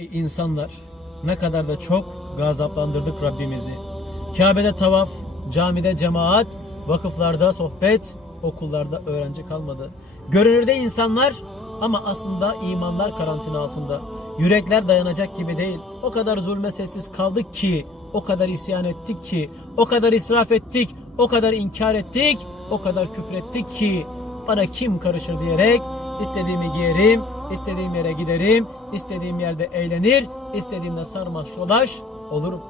İnsanlar ne kadar da çok gazaplandırdık Rabbimizi. Kabe'de tavaf, camide cemaat, vakıflarda sohbet, okullarda öğrenci kalmadı. Görünürde insanlar ama aslında imanlar karantina altında. Yürekler dayanacak gibi değil. O kadar zulme sessiz kaldık ki, o kadar isyan ettik ki, o kadar israf ettik, o kadar inkar ettik, o kadar küfrettik ki bana kim karışır diyerek istediğimi giyerim, istediğim yere giderim, istediğim yerde eğlenir, istediğimde sarmaş dolaş olurum.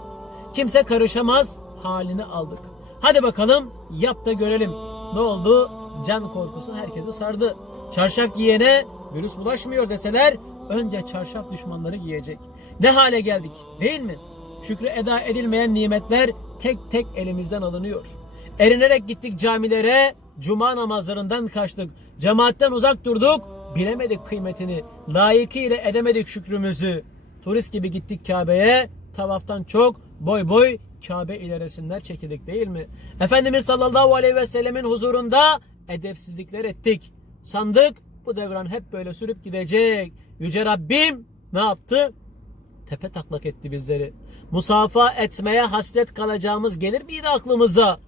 Kimse karışamaz halini aldık. Hadi bakalım yap da görelim. Ne oldu? Can korkusu herkesi sardı. Çarşaf giyene virüs bulaşmıyor deseler önce çarşaf düşmanları giyecek. Ne hale geldik değil mi? Şükrü eda edilmeyen nimetler tek tek elimizden alınıyor. Erinerek gittik camilere, cuma namazlarından kaçtık. Cemaatten uzak durduk, bilemedik kıymetini. Layıkıyla edemedik şükrümüzü. Turist gibi gittik Kabe'ye, tavaftan çok boy boy Kabe ilerisinler çekildik değil mi? Efendimiz sallallahu aleyhi ve sellemin huzurunda edepsizlikler ettik. Sandık bu devran hep böyle sürüp gidecek. Yüce Rabbim ne yaptı? tepe taklak etti bizleri. Musafa etmeye hasret kalacağımız gelir miydi aklımıza?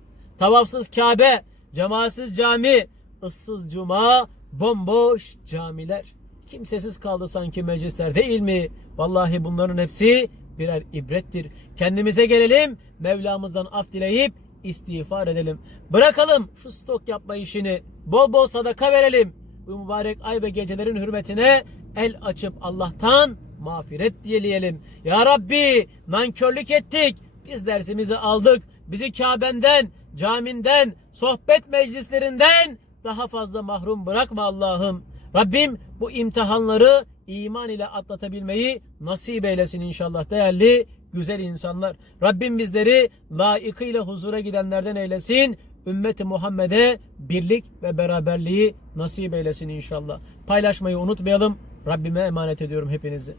Tavafsız Kabe, cemaatsiz cami, ıssız cuma, bomboş camiler. Kimsesiz kaldı sanki meclisler değil mi? Vallahi bunların hepsi birer ibrettir. Kendimize gelelim, Mevlamızdan af dileyip istiğfar edelim. Bırakalım şu stok yapma işini. Bol bol sadaka verelim. Bu mübarek ay ve gecelerin hürmetine el açıp Allah'tan mağfiret dileyelim. Ya Rabbi nankörlük ettik. Biz dersimizi aldık. Bizi Kabe'nden, caminden, sohbet meclislerinden daha fazla mahrum bırakma Allah'ım. Rabbim bu imtihanları iman ile atlatabilmeyi nasip eylesin inşallah değerli güzel insanlar. Rabbim bizleri layıkıyla huzura gidenlerden eylesin. Ümmeti Muhammed'e birlik ve beraberliği nasip eylesin inşallah. Paylaşmayı unutmayalım. Rabbime emanet ediyorum hepinizi.